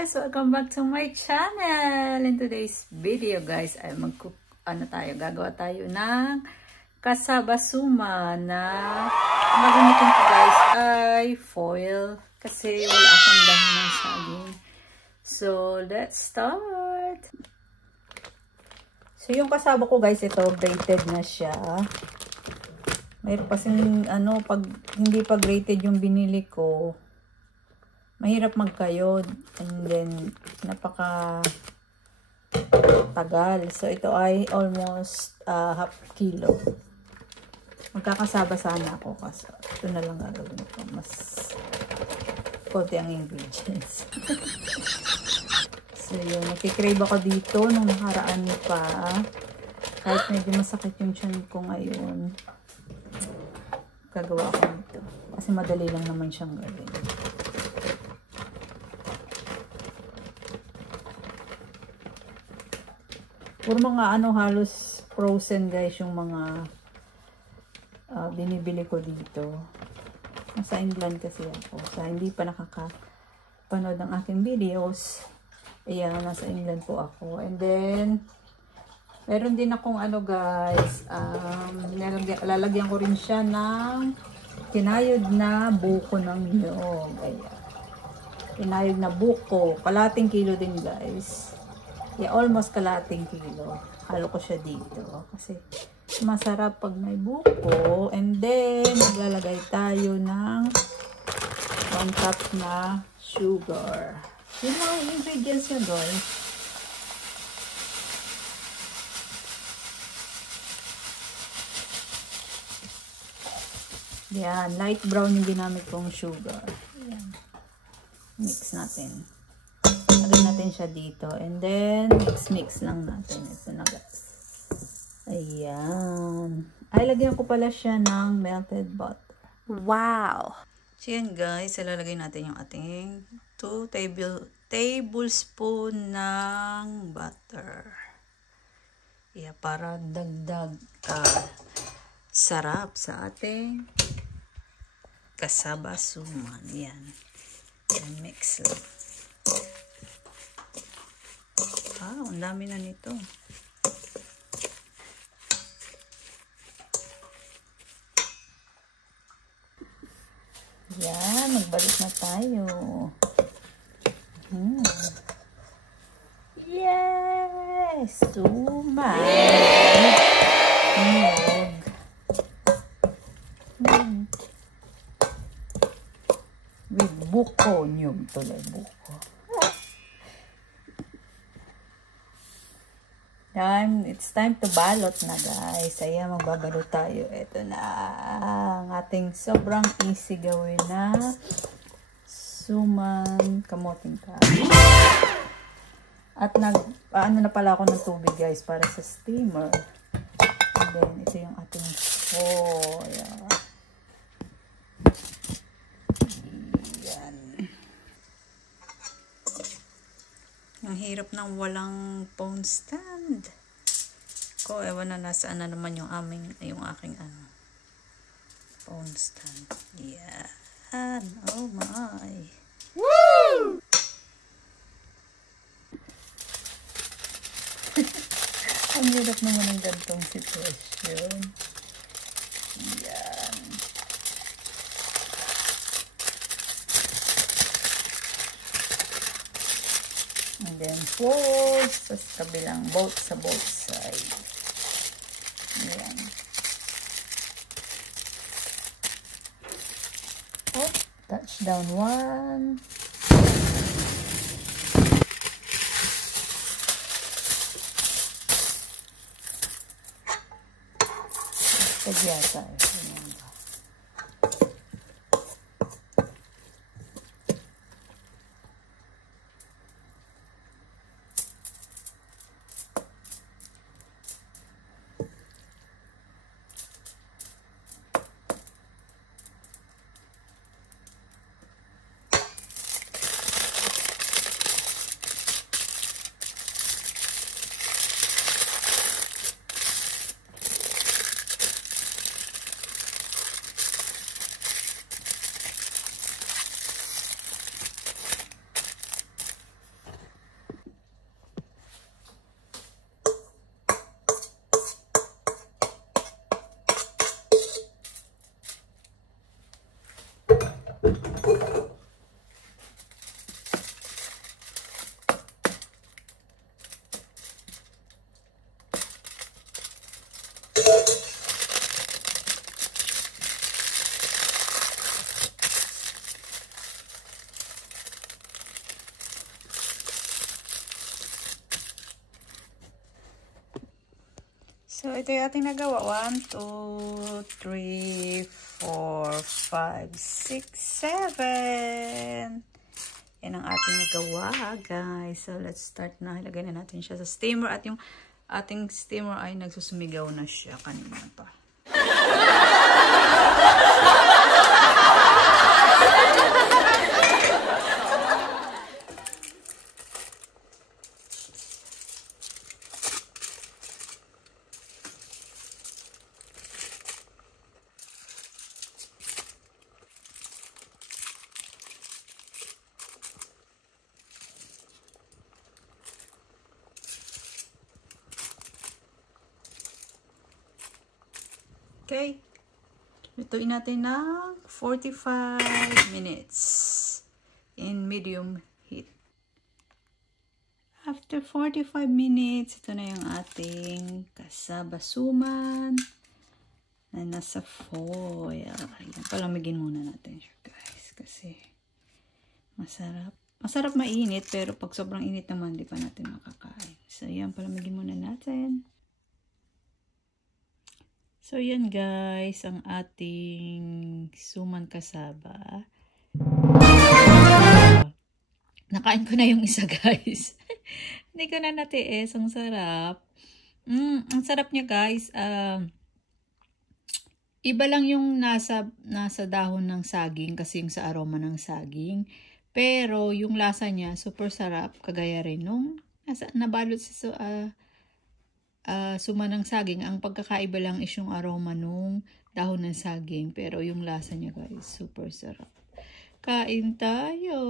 guys! Welcome back to my channel! In today's video guys ay gagawa tayo ng kasabasuma na ang gagamitin ko guys ay foil kasi wala akong dahon ng saging. So let's start! So yung kasaba ko guys, ito grated na siya. Mayroon kasing pag hindi pa grated yung binili ko, mahirap magkayod and then napaka tagal. So ito ay almost half kilo. Magkakasaba sana ako kasi ito na lang gagawin ko. Mas konti ang ingredients. So yun, nakikrave ako dito nung nakaraan pa. Kahit medyo masakit yung tiyan ko ngayon, gagawa ako nito. Kasi madali lang naman siyang gawin. Puro mga halos frozen guys yung mga binibili ko dito. Nasa England kasi ako. So hindi pa nakakapanood ng aking videos. Ayan, nasa England po ako. And then, meron din akong guys, lalagyan ko rin siya ng kinayod na buko ng niyog. Ayan. Kinayod na buko. Kalating kilo din guys. Yeah, almost kalating kilo. Halo ko siya dito. Kasi masarap pag may buko. And then, maglalagay tayo ng 1 cup na sugar. Yung mga ingredients niya guys. Yan, light brown yung ginamit kong sugar. Yan. Mix natin. Lagyan natin siya dito. And then, mix lang natin. Ito na guys. Ayan. Ay, lagyan ko pala siya ng melted butter. Wow! So yan guys, ilalagay natin yung ating 2 tablespoon ng butter. Yeah, para dagdag sarap sa ating kasabasuman. Yan. Yan, mix lang. Ang dami na nito. Yan, magbalik na tayo. Yes! Suma! Niyog. With buko. Niyog tuloy, buko. It's time to balot na guys. Ayan, magbabalot tayo. Ito na ang ating sobrang easy gawin na suman kamoting kahoy. At na pala ako ng tubig guys para sa steamer. And then ito yung ating foil. Ayan. Ang hirap ng walang phone stand. Ko, ewan na nasaan na naman yung aking phone stand. Yan. Oh my. Woo! Ang hirap naman ng gantong sitwasyon. Yan. And then fold sa kabilang sa both sides. Ayan. Oh, touch down 1. Pagyata. Ayan. So, ito yung ating nagawa. 1, 2, 3, 4, 5, 6, 7. Yan ang ating nagawa, guys. So, let's start na. Ilagay na natin siya sa steamer. At yung ating steamer ay nagsusumigaw na siya kanina pa. Okay. Lutuin natin ng 45 minutes in medium heat. After 45 minutes, ito na yung ating kasabasuman na nasa foil. Ayan, palamigin muna natin siya, guys, kasi masarap. Masarap mainit, pero pag sobrang init naman, di pa natin makakain. So, yan, palamigin muna natin. So, yan guys, ang ating suman kasaba. Nakain ko na yung isa, guys. Hindi ko na natiis. Ang sarap. Ang sarap niya, guys. Iba lang yung nasa dahon ng saging kasi yung sa aroma ng saging. Pero yung lasa niya, super sarap. Kagaya rin nung nabalot sa suma ng saging. Ang pagkakaiba lang is yung aroma nung dahon ng saging. Pero yung lasa niya, guys, super sarap. Kain tayo!